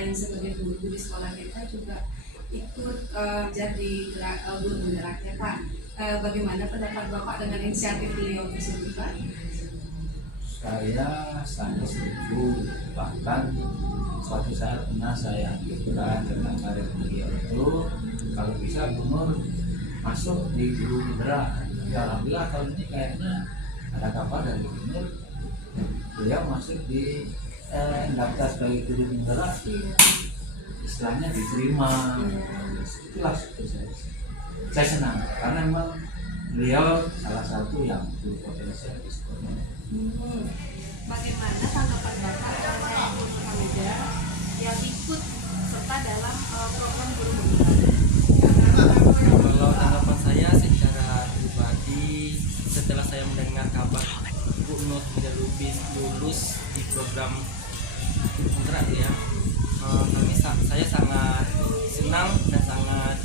selain sebagai guru di sekolah kita juga ikut jadi guru penggerak ya Pak. Bagaimana pendapat Bapak dengan inisiatif beliau tersebut Pak? Saya sangat setuju, bahkan suatu saat pernah saya pikirkan tentang karir beliau itu kalau bisa Bunur masuk di guru penggerak. Ya alhamdulillah tahun ini kayaknya ada kabar dari Bunur beliau masuk di daftar sebagai guru penggerak, istilahnya diterima. Itulah saya senang karena memang beliau salah satu yang berpotensial di sekolah. Bagaimana tanggapan Bapak terkait guru Hamida yang ikut serta dalam program guru penggerak? Kalau tanggapan saya secara pribadi setelah saya mendengar kabar Bu Nur tidak lulus di program penggerak ya, saya sangat senang dan sangat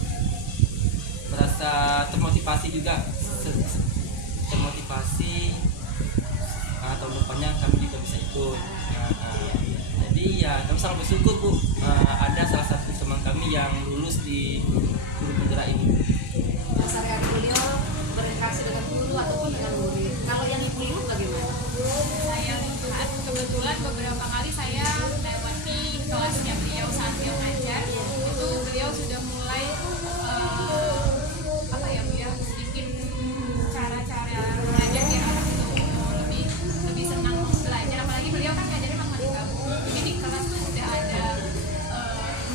merasa termotivasi juga, tahun depannya kami juga bisa ikut. Jadi ya kami sangat bersyukur Bu, ada salah satu teman kami yang lulus di guru penggerak ini. Sehari-hari beliau berinteraksi dengan guru ataupun dengan murid. Kalau yang ibu lihat bagaimana? Saya lihat kebetulan beberapa kali saya lewati kelasnya beliau saat beliau ngajar, itu beliau sudah mulai bikin cara-cara belajar biar anak itu lebih senang belajar. Apalagi beliau kan ngajarnya matematika, jadi di kelas tuh udah ada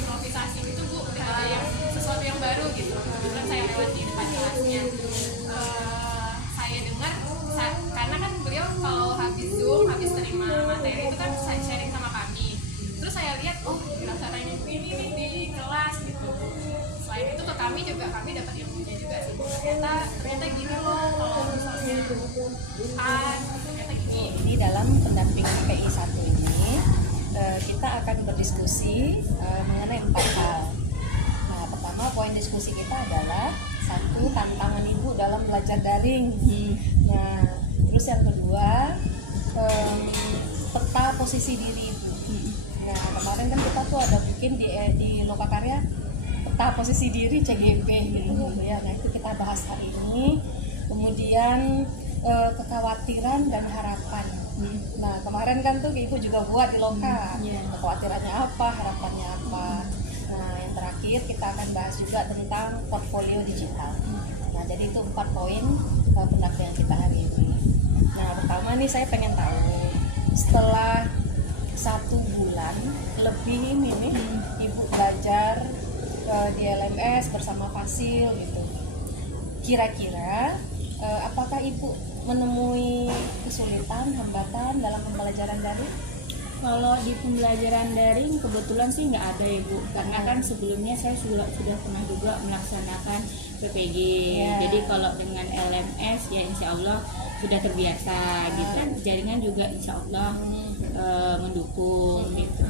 improvisasi gitu Bu, udah ada yang sesuatu yang baru gitu. Kebetulan saya lewat di depan kelasnya, saya dengar karena kan beliau kalau habis Zoom, habis terima materi itu kan sharing sama kami. Terus saya lihat, oh rasanya ini di kelas gitu. Selain itu ke kami juga, kami dapat ilmunya juga sih. Ternyata gini loh, kalau misalnya ternyata gini. Ini dalam pendamping PPI 1 ini kita akan berdiskusi mengenai 4 hal. Nah, pertama poin diskusi kita adalah 1, tantangan ibu dalam belajar daring. Nah, terus yang kedua, peta posisi diri ibu. Nah, kemarin kan kita tuh ada bikin di Lokakarya peta posisi diri CGP gitu ya. Nah, itu kita bahas hari ini. Kemudian kekhawatiran dan harapan. Nah, kemarin kan tuh ibu juga buat di Loka. Kekhawatirannya apa, harapannya apa. Nah, yang terakhir kita akan bahas juga tentang portfolio digital. Nah, jadi itu 4 poin pendampingan kita hari ini. Nah, pertama nih saya pengen tahu, setelah 1 bulan lebih ini nih ibu belajar di LMS bersama Fasil gitu, kira-kira apakah ibu menemui kesulitan, hambatan dalam pembelajaran daring? Kalau di pembelajaran daring kebetulan sih nggak ada ya Bu, karena kan sebelumnya saya sudah pernah juga melaksanakan PPG. Jadi kalau dengan LMS ya insya Allah sudah terbiasa gitu. Jaringan juga insya Allah mendukung gitu.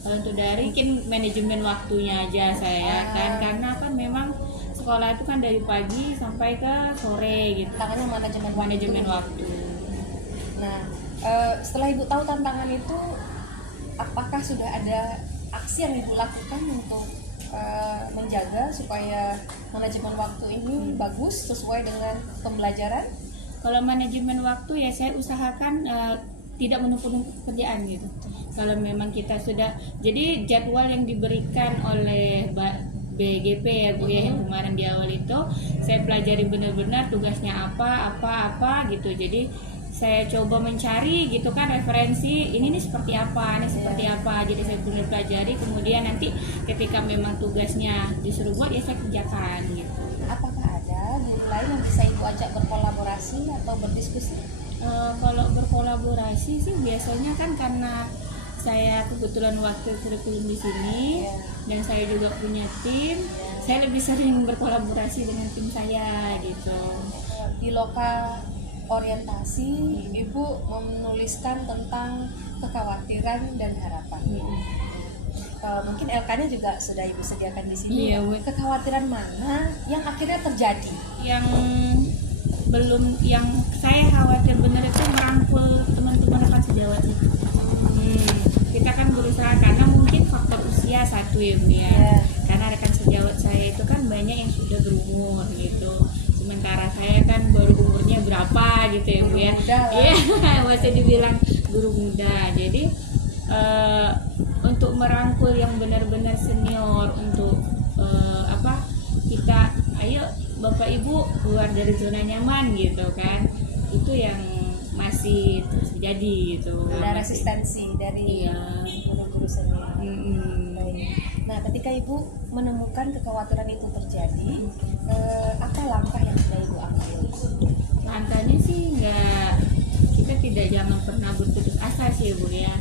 Kalau untuk daring kan manajemen waktunya aja saya kan, karena kan memang sekolah itu kan dari pagi sampai ke sore gitu. Tantangannya manajemen waktu. Nah, setelah ibu tahu tantangan itu, apakah sudah ada aksi yang ibu lakukan untuk menjaga supaya manajemen waktu ini bagus sesuai dengan pembelajaran? Kalau manajemen waktu ya saya usahakan tidak menumpuk pekerjaan gitu. Kalau memang kita sudah, jadi jadwal yang diberikan oleh BGP ya Bu ya, yang kemarin di awal itu saya pelajari benar-benar tugasnya apa gitu. Jadi saya coba mencari gitu kan referensi ini nih seperti apa, jadi saya benar pelajari, kemudian nanti ketika memang tugasnya disuruh buat ya saya kerjakan gitu. Apakah ada guru lain yang bisa ibu ajak berkolaborasi atau berdiskusi? Kalau berkolaborasi sih biasanya kan karena saya kebetulan wakil kurikulum di sini dan saya juga punya tim, saya lebih sering berkolaborasi dengan tim saya gitu. Di Loka orientasi, ibu menuliskan tentang kekhawatiran dan harapan. Mungkin LK-nya juga sudah ibu sediakan di sini. Kekhawatiran mana yang akhirnya terjadi? Yang saya khawatir benar itu merangkul teman-teman akan sejawat itu. Kita kan berusaha karena mungkin faktor satu ya Bu ya. Ya. Karena rekan sejawat saya itu kan banyak yang sudah berumur gitu. Sementara saya kan baru umurnya berapa gitu ya Bu ya. Guru muda lah. Iya, masih dibilang guru muda. Jadi untuk merangkul yang benar-benar senior untuk kita ayo Bapak Ibu keluar dari zona nyaman gitu kan. Itu yang masih terus terjadi gitu. Ada resistensi dari Iya. guru-guru senior. Mm-mm. Baik. Nah, ketika Ibu menemukan kekhawatiran itu terjadi, apa langkah yang sudah Ibu ambil? Langkahnya sih kita tidak jangan pernah berputus asa sih Bu ya.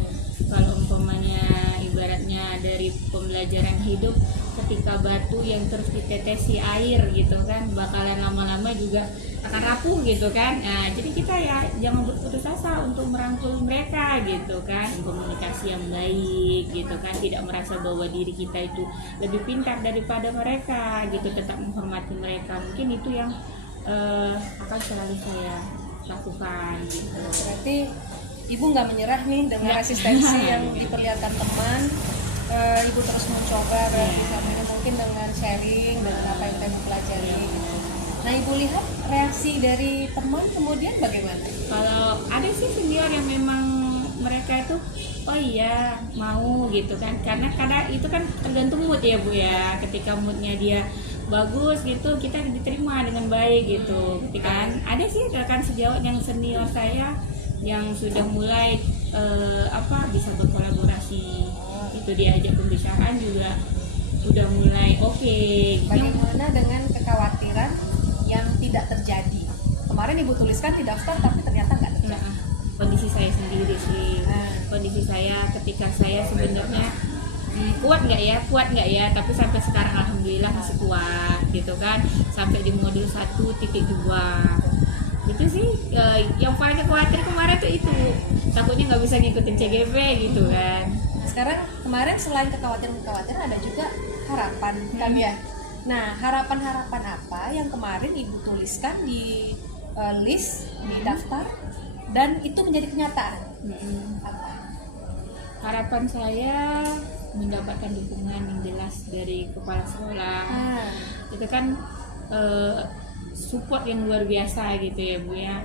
Kalau umpamanya ibaratnya dari pembelajaran hidup, ketika batu yang terus ditetesi air gitu kan, bakalan lama-lama juga akan rapuh gitu kan. Nah, jadi kita ya jangan berputus asa untuk merangkul mereka gitu kan, komunikasi yang baik gitu kan, tidak merasa bahwa diri kita itu lebih pintar daripada mereka gitu, tetap menghormati mereka. Mungkin itu yang akan selalu saya lakukan gitu. Berarti Ibu nggak menyerah nih dengan Nggak. resistensi yang diperlihatkan teman. Ibu terus mencoba berarti sambil mungkin dengan sharing dengan apa yang Ibu pelajari. Gitu. Nah, Ibu lihat reaksi dari teman kemudian bagaimana? Kalau ada sih senior yang memang mereka itu oh iya mau gitu kan, karena kadang itu kan tergantung mood ya Bu ya. Ketika moodnya dia bagus gitu, kita diterima dengan baik gitu. Ketika ada sih rekan sejawat yang senior saya yang sudah mulai bisa berkolaborasi, itu diajak pembicaraan juga udah mulai oke. Bagaimana dengan kekhawatiran yang tidak terjadi? Kemarin Ibu tuliskan di daftar tapi ternyata nggak terjadi. Nah, kondisi saya sendiri sih, Nah. kondisi saya ketika saya sebenarnya kuat nggak ya, tapi sampai sekarang alhamdulillah masih kuat gitu kan, sampai di modul 1.2 itu sih yang paling khawatir kemarin tuh itu takutnya nggak bisa ngikutin CGP gitu kan. Sekarang kemarin selain kekhawatiran ada juga harapan kan ya. Nah, harapan-harapan apa yang kemarin Ibu tuliskan di list di daftar dan itu menjadi kenyataan? Apa? Harapan saya mendapatkan dukungan yang jelas dari kepala sekolah. Itu kan support yang luar biasa gitu ya Bu ya.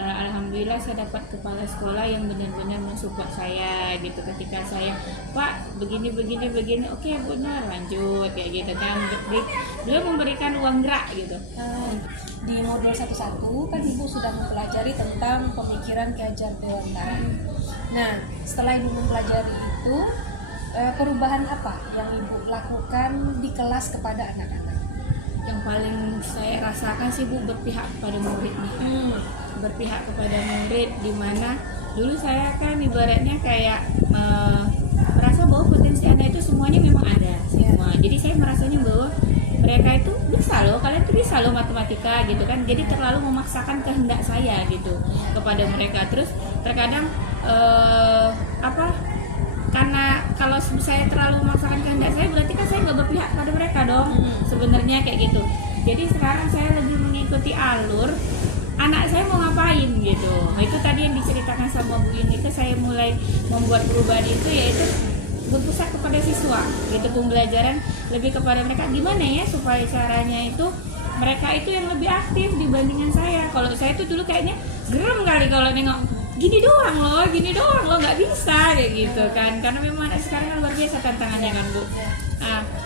Alhamdulillah saya dapat kepala sekolah yang benar-benar mensupport saya gitu. Ketika saya Pak begini oke benar lanjut kayak gitu kan. Beliau memberikan uang gerak gitu. Di modul 1.1 kan Ibu sudah mempelajari tentang pemikiran Ki Hajar Dewantara. Nah, setelah Ibu mempelajari itu perubahan apa yang Ibu lakukan di kelas kepada anak-anak? Yang paling saya rasakan sih Bu, berpihak kepada muridnya. Berpihak kepada murid, di mana dulu saya kan ibaratnya kayak merasa bahwa potensi anak itu semuanya memang ada semua. Jadi saya merasanya bahwa mereka itu bisa loh, kalian tuh bisa loh matematika gitu kan. Jadi terlalu memaksakan kehendak saya gitu kepada mereka. Terus terkadang karena kalau saya terlalu memaksakan kehendak saya, berarti kan saya nggak berpihak pada mereka dong sebenarnya kayak gitu. Jadi sekarang saya lebih mengikuti alur anak saya mau ngapain gitu. Nah, itu tadi yang diceritakan sama Bu Yuni, itu saya mulai membuat perubahan itu, yaitu berpusat kepada siswa gitu, pembelajaran lebih kepada mereka gimana ya supaya caranya itu mereka itu yang lebih aktif dibandingkan saya. Kalau saya tuh dulu kayaknya gerem kali kalau nengok gini doang loh nggak bisa kayak gitu kan, karena memang anak sekarang kan luar biasa tantangannya kan Bu.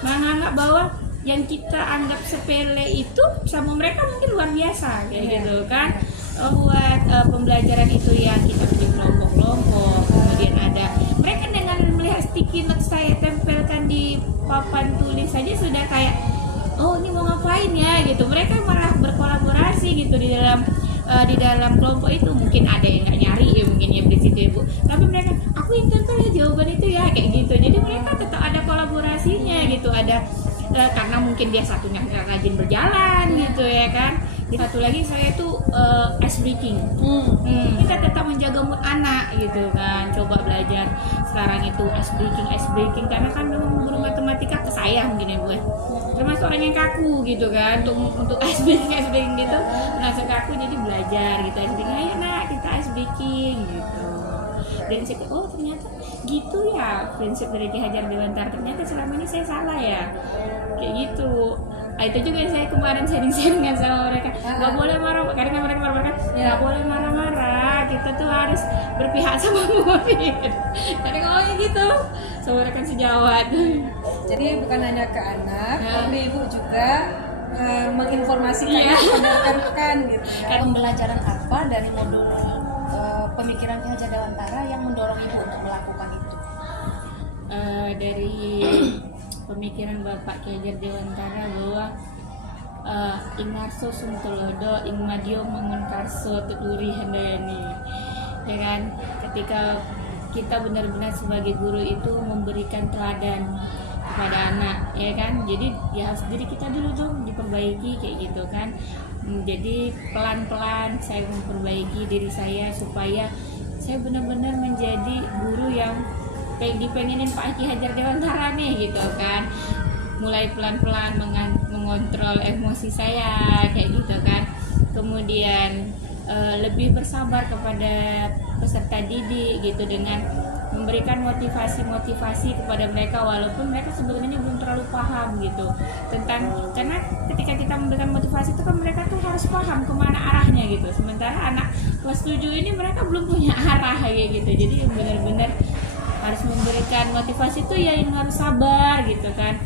Menganggap bahwa yang kita anggap sepele itu sama mereka mungkin luar biasa kayak gitu kan. Buat pembelajaran itu ya kita bikin kelompok-kelompok, kemudian ada mereka dengan melihat sticky note saya tempelkan di papan tulis saja sudah kayak oh ini mau ngapain ya gitu. Mereka malah berkolaborasi gitu di dalam kelompok itu. Mungkin ada yang nggak nyari ya mungkin ya di situ ya Bu, tapi mereka aku yang tempel ya jawaban itu ya kayak gitu. Jadi mereka tetap ada kolaborasinya gitu, ada karena mungkin dia satunya nggak rajin berjalan gitu ya kan. Satu lagi saya tuh ice breaking. Kita tetap menjaga mood anak gitu kan, coba belajar sekarang itu ice breaking karena kan memang guru matematika ke saya mungkin ya Bu ya, termasuk orang yang kaku gitu kan, untuk ice breaking gitu langsung kaku, jadi belajar gitu ice breaking, ayo nak kita ice breaking gitu. Dan saya oh ternyata gitu ya prinsip dari Ki Hajar Dewantara, ternyata selama ini saya salah ya kayak gitu. Itu juga yang saya kemarin sharing-sharingan sama mereka, nggak boleh marah karena mereka marah-marah, nggak boleh marah-marah, kita tuh harus berpihak sama murid. Jadi ngomongnya gitu sama rekan sejawat. Jadi bukan hanya ke anak, tapi ibu juga menginformasikan kepada rekan-rekan gitu ya. Pembelajaran apa dari modul pemikiran Ki Hajar Dewantara yang mendorong ibu untuk melakukan itu? Dari pemikiran Bapak Ki Hajar Dewantara bahwa ingarso sumtulodo ing madyo mangun karso tuturi handayani, ya kan, ketika kita benar-benar sebagai guru itu memberikan teladan kepada anak, ya kan, jadi ya harus diri kita dulu dong diperbaiki kayak gitu kan. Jadi pelan-pelan saya memperbaiki diri saya supaya saya benar-benar menjadi guru yang dipengenin Pak Ki Hajar Dewantara nih gitu kan. Mulai pelan-pelan mengontrol emosi saya kayak gitu kan. Kemudian lebih bersabar kepada peserta didik gitu, dengan memberikan motivasi kepada mereka walaupun mereka sebenarnya belum terlalu paham gitu tentang, karena ketika kita memberikan motivasi itu kan mereka tuh harus paham kemana arahnya gitu. Sementara anak kelas 7 ini mereka belum punya arah kayak gitu. Jadi benar-benar harus memberikan motivasi itu ya yang harus sabar gitu kan.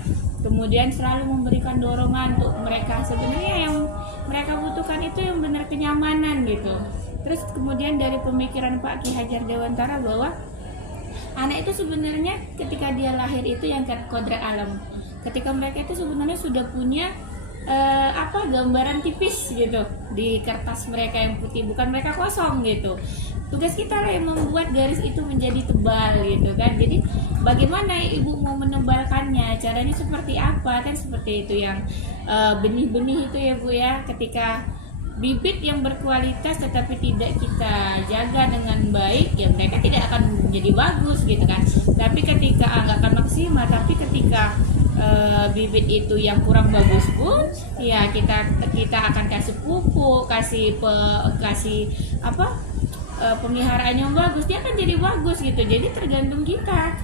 Kemudian selalu memberikan dorongan untuk mereka, sebenarnya yang mereka butuhkan itu yang benar kenyamanan gitu. Terus kemudian dari pemikiran Pak Ki Hajar Dewantara bahwa anak itu sebenarnya ketika dia lahir itu yang kodrat alam. Ketika mereka itu sebenarnya sudah punya gambaran tipis gitu di kertas mereka yang putih, bukan mereka kosong gitu. Tugas kita lah yang membuat garis itu menjadi tebal gitu kan. Jadi bagaimana ibu mau menebalkannya, caranya seperti apa kan, seperti itu yang benih-benih itu ya Bu ya. Ketika bibit yang berkualitas tetapi tidak kita jaga dengan baik, ya mereka tidak akan menjadi bagus gitu kan. Tapi ketika nggak akan maksimal, tapi ketika bibit itu yang kurang bagus pun ya kita akan kasih pupuk, kasih pemeliharaan yang bagus, dia akan jadi bagus gitu. Jadi tergantung kita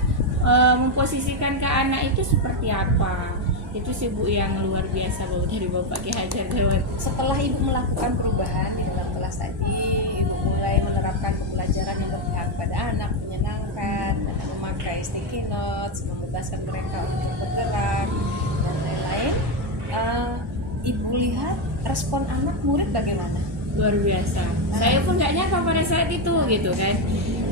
memposisikan ke anak itu seperti apa. Itu sih Bu yang luar biasa Bu dari Bapak Ki Hajar Dewantara. Setelah ibu melakukan perubahan di dalam kelas tadi, ibu mulai menerapkan pembelajaran yang berpihak pada anak, menyenangkan, memakai sticky notes, membebaskan mereka untuk bergerak dan lain-lain. Ibu lihat respon anak murid bagaimana? Luar biasa. Saya pun nggak nyangka pada saat itu gitu kan.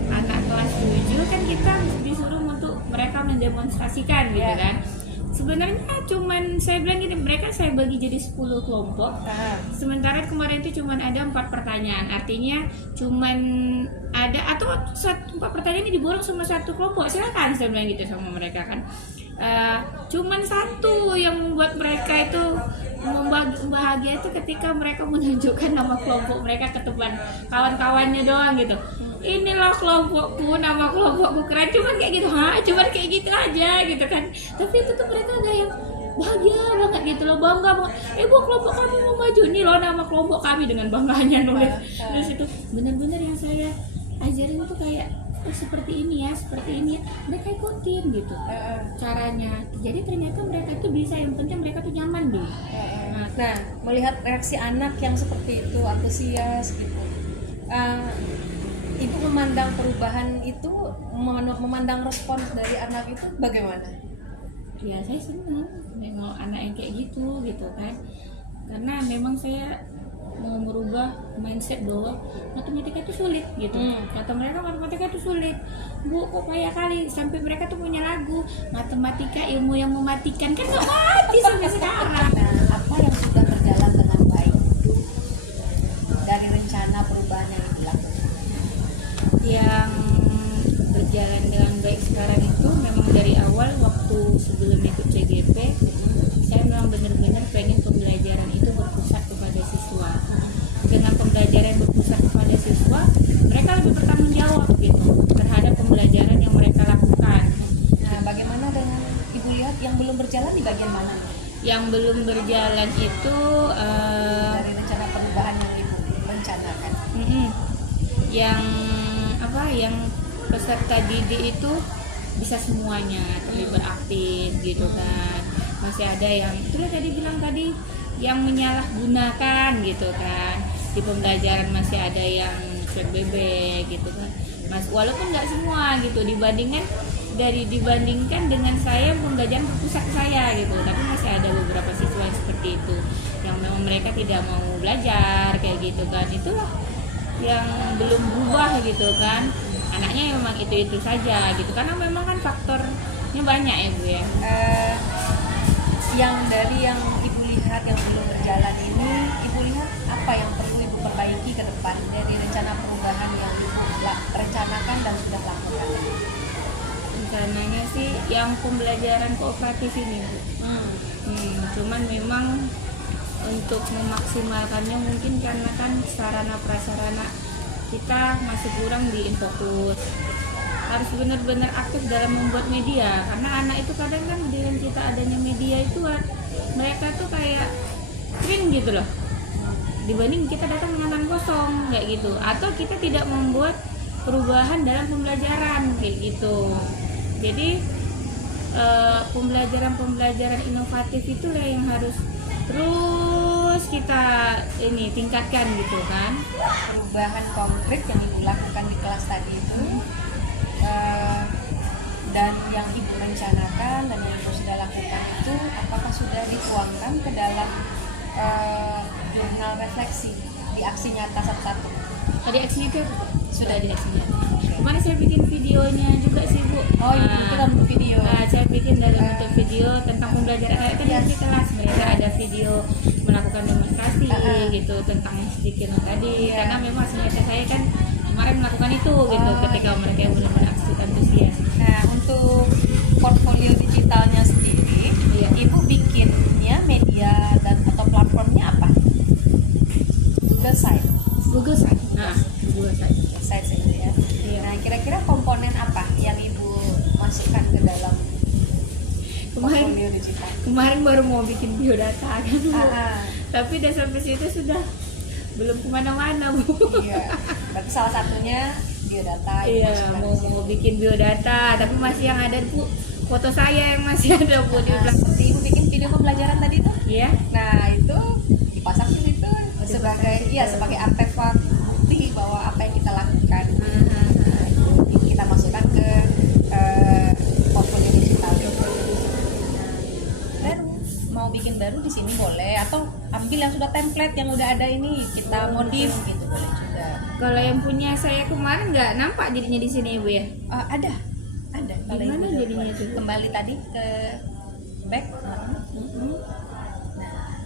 Anak kelas 7 kan kita disuruh untuk mereka mendemonstrasikan gitu kan. Sebenarnya cuman saya bilang gini, mereka saya bagi jadi 10 kelompok. Sementara kemarin itu cuman ada 4 pertanyaan. Artinya cuman ada atau 4 pertanyaan ini diborong sama satu kelompok. Silakan saya bilang gitu sama mereka kan. Cuman satu yang membuat mereka itu bahagia itu ketika mereka menunjukkan nama kelompok mereka ke depan kawan-kawannya doang gitu. Inilah kelompokku, nama kelompokku keren, cuman kayak gitu, cuman kayak gitu aja gitu kan. Tapi itu tuh mereka ada yang bahagia banget gitu loh, bangga banget. Bu, kelompok kami mau maju nih loh, nama kelompok kami, dengan bangganya nulis. Terus itu benar-benar yang saya ajarin itu kayak seperti ini ya, mereka ikutin gitu caranya. Jadi ternyata mereka itu bisa, yang penting mereka tuh nyaman deh. Nah, melihat reaksi anak yang seperti itu, antusias gitu, ibu memandang perubahan itu, memandang respon dari anak itu bagaimana? Ya saya senang memang anak yang kayak gitu kan, karena memang saya mau merubah mindset bahwa matematika itu sulit gitu. Kata mereka matematika itu sulit, Bu, kok payah kali, sampai mereka tuh punya lagu matematika ilmu yang mematikan, kan nggak mati sampai sekarang. Nah, apa yang sudah berjalan dengan baik dari rencana perubahan yang dilakukan? Yang berjalan dengan baik sekarang itu memang dari awal waktu sebelum ikut CGP, saya memang benar-benar pengen pembelajaran itu berpusat kepada siswa. Dengan pembelajaran berpusat kepada siswa, mereka lebih bertanggung jawab gitu terhadap pembelajaran yang mereka lakukan. Nah, bagaimana dengan ibu lihat yang belum berjalan di bagian mana? Yang belum berjalan itu dari rencana perubahan yang ibu rencanakan. yang peserta didik itu bisa semuanya terlibat aktif gitu kan. Masih ada yang sudah tadi bilang tadi yang menyalahgunakan gitu kan, di pembelajaran masih ada yang cuek bebek gitu kan Mas, walaupun nggak semua gitu, dibandingkan dengan saya pembelajaran berpusat saya gitu, tapi masih ada beberapa siswa yang seperti itu yang memang mereka tidak mau belajar kayak gitu kan. Itulah yang belum berubah gitu kan, anaknya memang itu saja gitu, karena memang kan faktornya banyak ya Bu ya. Yang dari yang Ibu lihat yang belum berjalan ini, Ibu lihat apa yang perlu Ibu perbaiki ke depan dari rencana perubahan yang Ibu rencanakan dan sudah lakukan? Rencananya sih yang pembelajaran kooperatif ini Bu. Cuman memang untuk memaksimalkannya mungkin karena kan sarana prasarana kita masih kurang di Infokus. Harus benar-benar aktif dalam membuat media, karena anak itu kadang kan dengan kita adanya media itu mereka tuh kayak kering gitu loh, dibanding kita datang dengan tangan kosong kayak gitu, atau kita tidak membuat perubahan dalam pembelajaran kayak gitu. Jadi pembelajaran inovatif itulah yang harus terus kita ini tingkatkan gitu kan. Perubahan konkret yang Ibu lakukan di kelas tadi itu, dan yang Ibu rencanakan dan yang Ibu sudah lakukan itu, apakah sudah dituangkan ke dalam jurnal refleksi di aksi nyata satu-satu? Tadi aksinya itu sudah di aksinya. Okay. Kemarin saya bikin videonya juga sih Bu. Oh, Ibu bikin dalam video. Nah, saya bikin dalam bentuk video tentang pembelajaran kayak tadi di kelas mereka ada video melakukan demonstrasi gitu tentang yang sedikit tadi. Karena memang sebenarnya saya kan kemarin melakukan itu gitu ketika mereka yang benar-benar antusias. Nah, untuk portfolio digitalnya sendiri, Ibu bikinnya media dan atau platformnya apa? Google Site. Google Site. Nah, Google Site. Site saja ya. Nah, kira-kira komponen apa yang Ibu masukkan ke dalam portfolio digital? Kemarin baru mau bikin biodata kan Bu. Tapi udah sampai situ sudah belum kemana-mana Bu. Iya. Berarti salah satunya biodata. Iya, mau bikin biodata, tapi masih yang ada Bu foto saya yang masih ada Bu di belakang. Seperti Ibu bikin video pembelajaran tadi tuh. Iya. Nah, itu dipasang di situ sebagai artefak bukti bahwa apa yang kita lakukan. Nah, itu kita masukkan ke portfolio digital. Baru mau bikin baru di sini boleh, atau ambil yang sudah template yang udah ada ini kita modif gitu boleh juga. Kalau yang punya saya kemarin nggak nampak jadinya di sini Bu ya? Ada. Kalau Gimana Ibu jadinya buat. tuh? Kembali tadi ke back.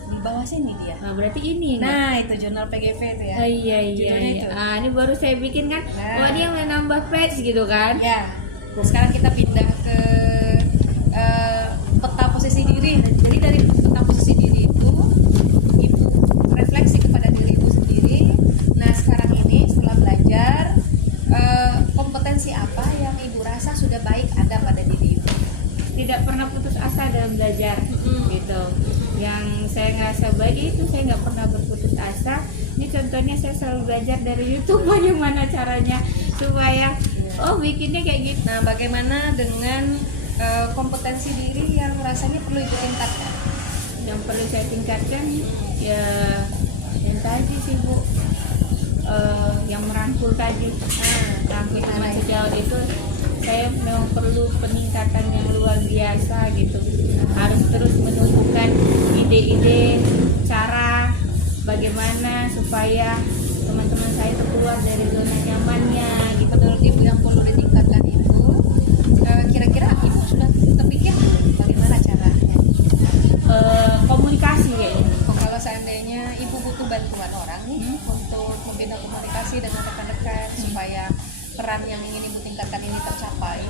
Di bawah sini dia. Nah, berarti ini. Nah, itu jurnal PGV itu ya. Iya. Judulnya itu. Ini baru saya bikin kan. Nah. Oh, dia mau nambah page gitu kan? Ya. Sekarang kita pindah ke peta posisi diri. Jadi dari peta posisi diri itu Ibu refleksi kepada diri Ibu sendiri. Nah, sekarang ini setelah belajar kompetensi apa yang Ibu rasa sudah baik ada pada diri Ibu? Tidak pernah putus asa dalam belajar gitu. Yang saya ngerasa baik itu saya nggak pernah berputus asa. Ini contohnya saya selalu belajar dari YouTube bagaimana caranya supaya bikinnya kayak gitu. Nah, bagaimana dengan kompetensi diri yang rasanya perlu Ibu tingkatkan? Yang perlu saya tingkatkan ya yang tadi sih Bu, yang merangkul tadi. Rangkul teman sejauh itu saya memang perlu peningkatan yang luar biasa gitu. Harus terus menumbuhkan ide-ide cara bagaimana supaya teman-teman saya itu keluar dari zona nyamannya gitu. Menurut Ibu yang perlu ditingkatkan itu kira-kira Ibu sudah terpikir bagaimana caranya? Komunikasi kayaknya. Kalau seandainya Ibu butuh bantuan orang nih untuk membina komunikasi dengan rekan-rekan supaya peran yang ingin Ibu tingkatkan ini tercapai,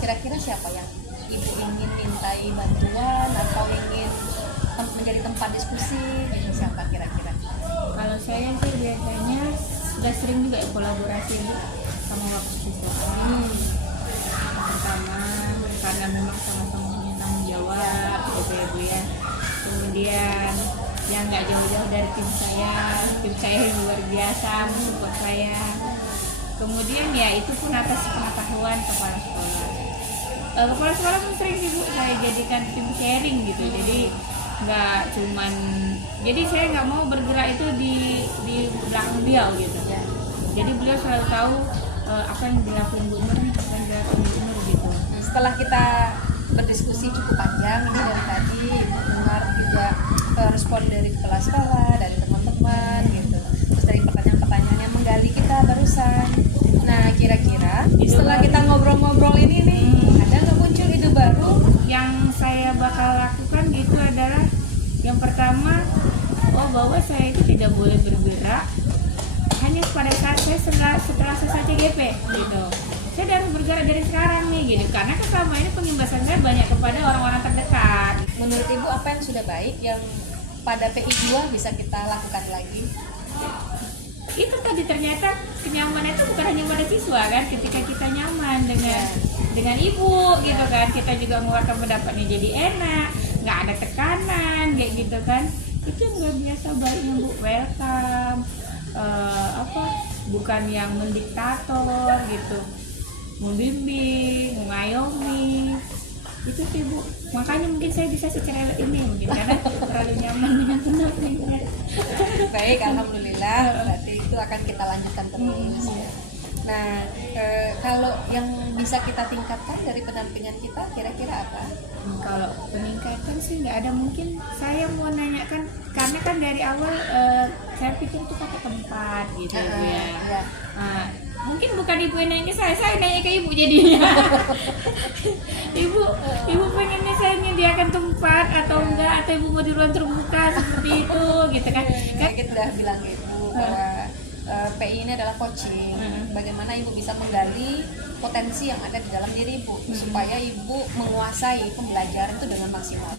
kira-kira siapa yang Ibu ingin mintai bantuan atau ingin menjadi tempat diskusi, gitu, siapa kira-kira? Kalau saya sih biasanya sudah sering juga ya kolaborasi Bu sama waktu siswa. Pertama karena memang sama-sama punya tanggung jawab gitu ya Bu ya. Kemudian yang nggak jauh-jauh dari tim saya yang luar biasa mensupport saya. kemudian ya itu pun atas pengetahuan kepala sekolah. Kepala sekolah pun sering sih Bu saya jadikan tim sharing gitu, jadi nggak cuman, jadi saya nggak mau bergerak itu di belakang beliau gitu ya. Jadi beliau selalu tahu apa yang dilakukan Bu Nur, apa yang dilakukan Bu Nur gitu. Nah, setelah kita berdiskusi cukup panjang ini dari tadi, dengar juga respon dari kepala sekolah, dari teman-teman gitu, terus dari pertanyaan-pertanyaan yang menggali kita barusan. Nah, kira-kira setelah kita ngobrol-ngobrol ini nih, ada nggak muncul ide baru? Yang saya bakal lakukan gitu adalah yang pertama, bahwa saya itu tidak boleh bergerak hanya pada saat saya setelah selesai CGP gitu. Saya harus bergerak dari sekarang nih gitu, karena selama ini pengimbasan saya banyak kepada orang-orang terdekat. Menurut Ibu apa yang sudah baik yang pada PI 2 bisa kita lakukan lagi? Itu tadi ternyata kenyamanan itu bukan hanya pada siswa kan, ketika kita nyaman dengan ibu gitu kan, kita juga mengeluarkan pendapatnya jadi enak, nggak ada tekanan kayak gitu kan, itu yang luar biasa baiknya Bu. Welcome, bukan yang mendiktator gitu, membimbing, mengayomi, itu sih Bu. Makanya mungkin saya bisa secerewet ini mungkin karena terlalu nyaman dengan pendampingnya. Baik, alhamdulillah. Berarti itu akan kita lanjutkan terus ya. Nah, kalau yang bisa kita tingkatkan dari pendampingan kita kira-kira apa? Kalau peningkatan sih nggak ada, mungkin saya mau nanyakan karena kan dari awal saya pikir itu pakai tempat gitu ya. Mungkin bukan ibu yang nanya ke saya nanya ke ibu jadinya. ibu pengennya saya menyediakan tempat atau enggak, atau ibu mau di ruang terbuka seperti itu gitu kan. Kita udah bilang ke ibu bahwa PI ini adalah coaching. Bagaimana ibu bisa menggali potensi yang ada di dalam diri ibu supaya ibu menguasai pembelajaran itu dengan maksimal.